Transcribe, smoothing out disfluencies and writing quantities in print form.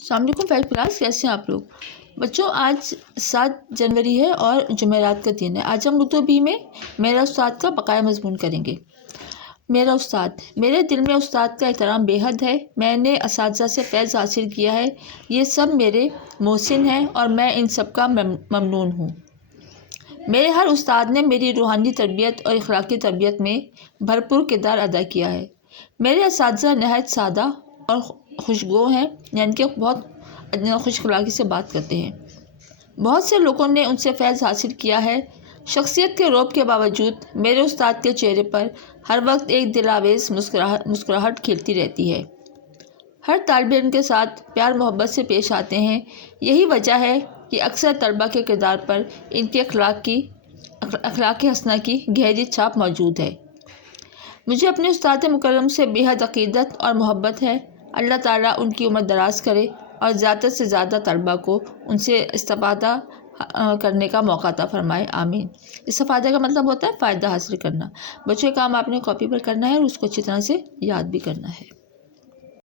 السلام علیکم فیض کلاس، کیسے ہیں آپ لوگ بچوں؟ آج 7 جنوری ہے اور جمعرات کا دن ہے۔ آج ہم اردو بھی میں میرا استاد کا بقایا مضمون کریں گے۔ میرا استاد، میرے دل میں استاد کا احترام بے حد ہے۔ میں نے اساتذہ سے فیض حاصل کیا ہے، یہ سب میرے محسن ہیں اور میں ان سب کا ممنون ہوں۔ میرے ہر استاد نے میری روحانی تربیت اور اخلاقی تربیت میں بھرپور کردار ادا کیا ہے۔ میرے اساتذہ نہایت سادہ اور خوشگو ہیں، یعنی کہ بہت خوش اخلاقی سے بات کرتے ہیں۔ بہت سے لوگوں نے ان سے فیض حاصل کیا ہے۔ شخصیت کے رعب کے باوجود میرے استاد کے چہرے پر ہر وقت ایک دلآویز مسکراہٹ کھلتی رہتی ہے۔ ہر طالب علم کے ساتھ پیار محبت سے پیش آتے ہیں۔ یہی وجہ ہے کہ اکثر طلباء کے کردار پر ان کے اخلاق حسنہ کی گہری چھاپ موجود ہے۔ مجھے اپنے استاد مکرم سے بے حد عقیدت اور محبت ہے۔ اللہ تعالیٰ ان کی عمر دراز کرے اور زیادہ سے زیادہ طلباء کو ان سے استفادہ کرنے کا موقع عطا فرمائے، آمین۔ استفادہ کا مطلب ہوتا ہے فائدہ حاصل کرنا۔ بچے کام آپ نے کاپی پر کرنا ہے اور اس کو اچھی طرح سے یاد بھی کرنا ہے۔